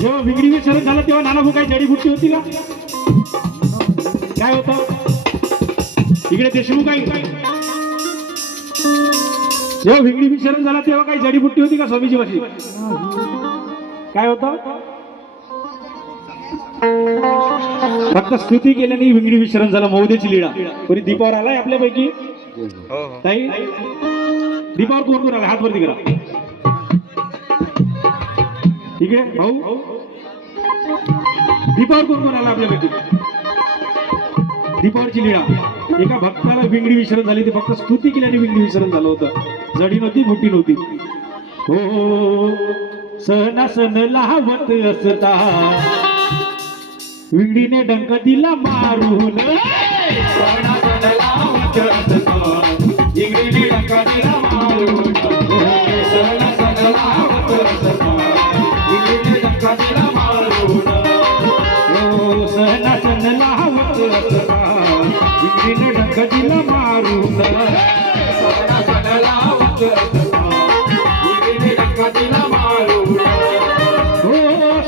जेव्हा विंगडी विसर्जन झालं तेव्हा नानाभाऊ काही जडीबुट्टी होती का? काय होतं इकडे देशमुख आहे. जेव्हा विंगडी विसर्जन झाला तेव्हा काही जडीबुट्टी होती का स्वामीजी वाशी? काय होतं? फक्त स्तुती केल्याने विंगडी विसर्जन झालं. मौदेची लीळा. कोणी दीपावर आलाय आपल्यापैकी? ताई दीपावर कोण कोण आला हात वरती करा. ठीक आहे भाऊ, दीपावर कोण कोण आला आपल्यापैकी? दीपावरची लीळा. एका भक्ताला विंगडी विसर्जन झाली, ते फक्त स्तुती केल्याने विंगडी विसर्जन झालं होतं. जडी नव्हती, बुट्टी नव्हती. हो सण सण लावत असता विंगडीने डंक दिला मारून. विंगडीने डंक दिला मारून. सण सण लावत असता विंगडीने डंक दिला मारून. हो सण सण लावत असता विंगडीने डंक दिला मारून. सण सण लावत असता विंगडीने डंक दिला मारून. हो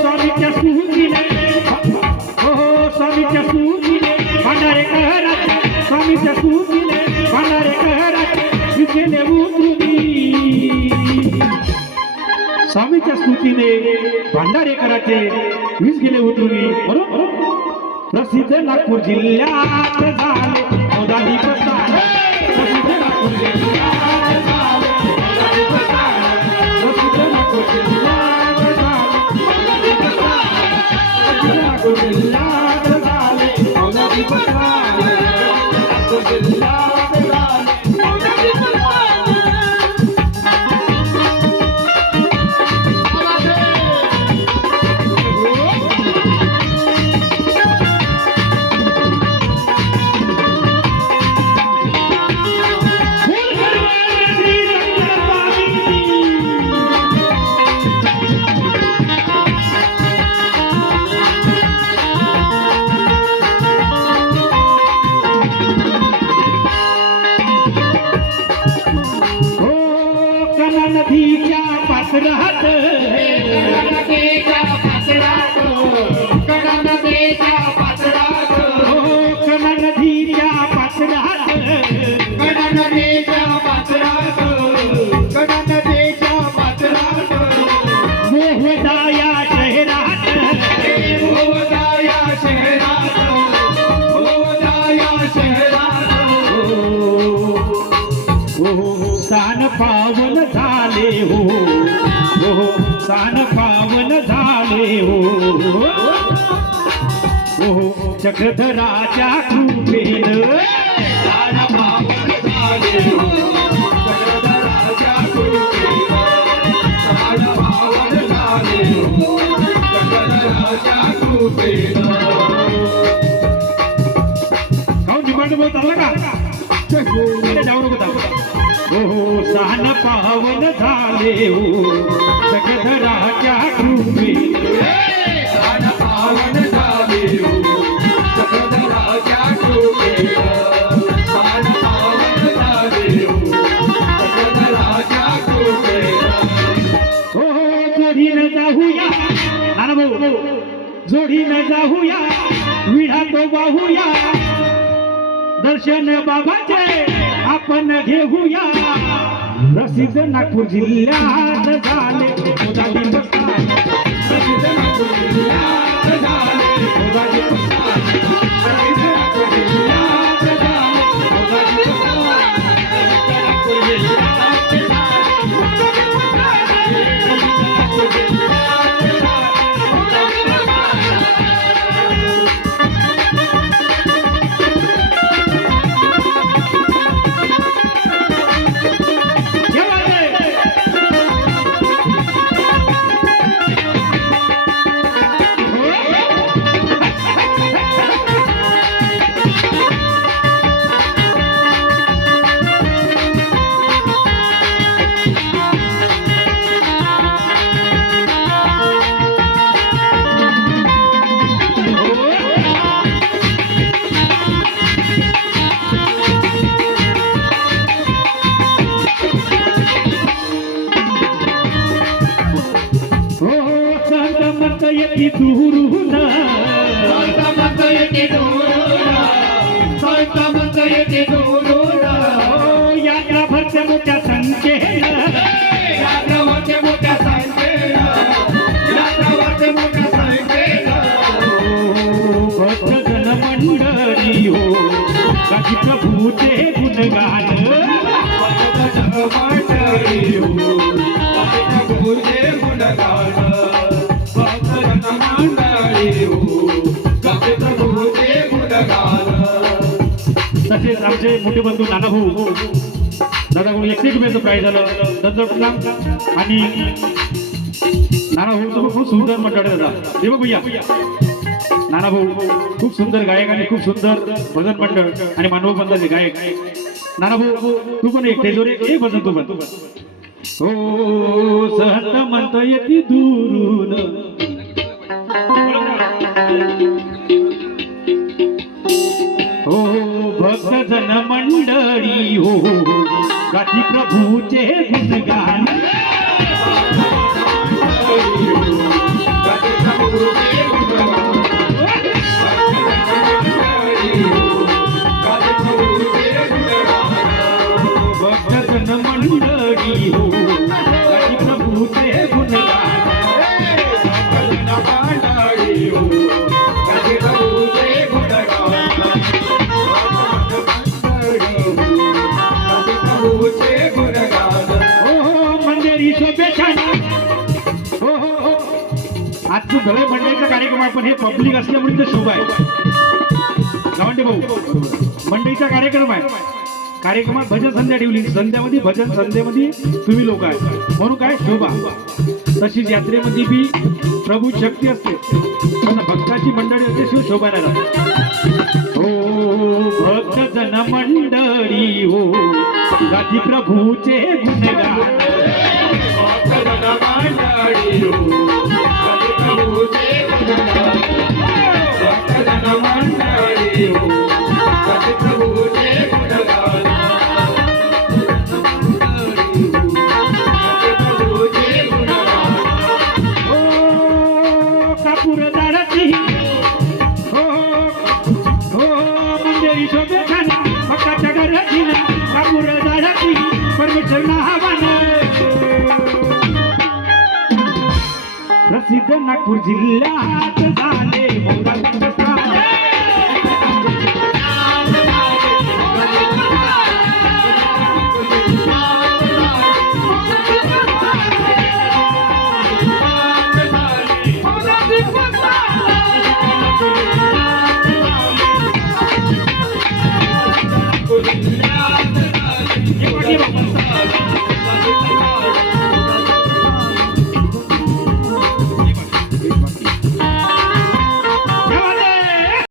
स्वामीच्या स्तुतीने, हो स्वामीच्या स्तुतीने भांडारे कहरात, स्वामीच्या स्तुतीने भांडारे कहरात विजेले उतरुनी. स्वामीच्या स्तुतीने भांडारे कराचे वीज गेले उतरुनी. बरोबर. प्रसिद्ध नागपूर जिल्ह्यात झाले मोदाली प्रसाद. प्रसिद्ध नागपूर जिल्ह्यात झाले मोदाली प्रसाद. प्रसिद्ध नागपूर जिल्ह्यात झाले मोदाली प्रसाद. प्रसिद्ध नागपूर जिल्ह्यात झाले मोदाली प्रसाद. नागपूर जिल्ह्यात झाले मोदाली प्रसाद. नदीच्या पात्रात, नदीच्या पात्रात, कडा नदीच्या पात्रात, हो कडा नदीच्या पात्रात, कडा नदीच्या पात्रात, कडा नदीच्या पात्रात, मोहदाया शहरात, मोहदाया शहरात, मोहदाया शहरात. हो सान पावन झाले हो, हो सान पावन झाले हो, हो चक्रधराच्या कृपेनं सान पावन झाले हो. चक्रधराच्या कृपेनं सान पावन झाले हो. चक्रधराच्या कृपेनं. काऊन डिमांड बोलत आला का? जाऊ नको जाऊ. हो सान पावन झाले हो चक्रधराच्या कृपेनं. सान पावन झाले हो चक्रधराच्या कृपेनं. सान पावन झाले हो चक्रधराच्या कृपेनं. हो जोडीनं जाऊया नानाभाऊ, जोडीनं जाऊया विडा तो वाहूया. दर्शन बाबाचे आपण घेऊया. प्रसिद्ध नागपूर जिल्ह्यात झाले मोदाली प्रसाद. प्रसिद्ध नागपूर जिल्ह्यात झाले मोदाली प्रसाद. प्रसिद्ध नागपूर जिल्ह्यात झाले मोदाली प्रसाद. नागपूर जिल्ह्यात झाले मोदाली प्रसाद. नागपूर जिल्ह्यात झाले मोदाली प्रसाद. संत म्हणत येते दुरून संत म्हणत येते दुरून संत म्हणत येते दुरून यात्रा भरते मोठ्या संख्येन यात्रा भरते मोठ्या संख्येन यात्रा भरते मोठ्या संख्येन भक्तजन मंडळी हो गाती प्रभूचे गुणगान मंडळी हो प्रभूचे गुणगान भक्तजन मंडळी हो प्रभूचे गुणगान तसेच आमचे मोठे बंधू नानाभाऊ दादाकडून 100 रुपयाचं प्राईज झालं दत्तप्रणाम आणि नानाभाऊचं खूप सुंदर मंडळ आहे दादा देव भैया नानाभाऊ खूप सुंदर गायक आणि खूप सुंदर भजन मंडळ आणि मानव बंधाचे गायक नानाभाऊ तू पण एक तेजोरी एक भजन तू पण हो सहत म्हणता येते दुरून हो भक्तजन मंडळी हो गाती प्रभूचे गुणगान भक्तजन मंडळी हो गाती प्रभूचे गुणगान आजचं गळे मंडळीचा कार्यक्रम आपण हे पब्लिक असल्यामुळे ते शोभा आहे गावंडे भाऊ मंडळीचा कार्यक्रम आहे कार्यक्रमात भजन संध्या ठेवली संध्यामध्ये भजन संध्येमध्ये तुम्ही लोक आहे म्हणून काय शोभा तशीच यात्रेमध्ये बी प्रभू शक्ती असते पण भक्ताची मंडळी असते शिव शोभा नाही राहत हो भक्तजन मंडळी हो गाती प्रभूचे गुणगान भक्तजन मंडळी हो प्रभूचे गुणगान भक्तजन मंडळी हो प्रभूचे गुणगान प्रभूचे गुणगान हो कापूर दाराची हो हो मंदिरी शोभे खाना भक्ताच्या घराची कापूर दाराची परमेश्वर नावान प्रसिद्ध नागपूर जिल्ह्यात झाले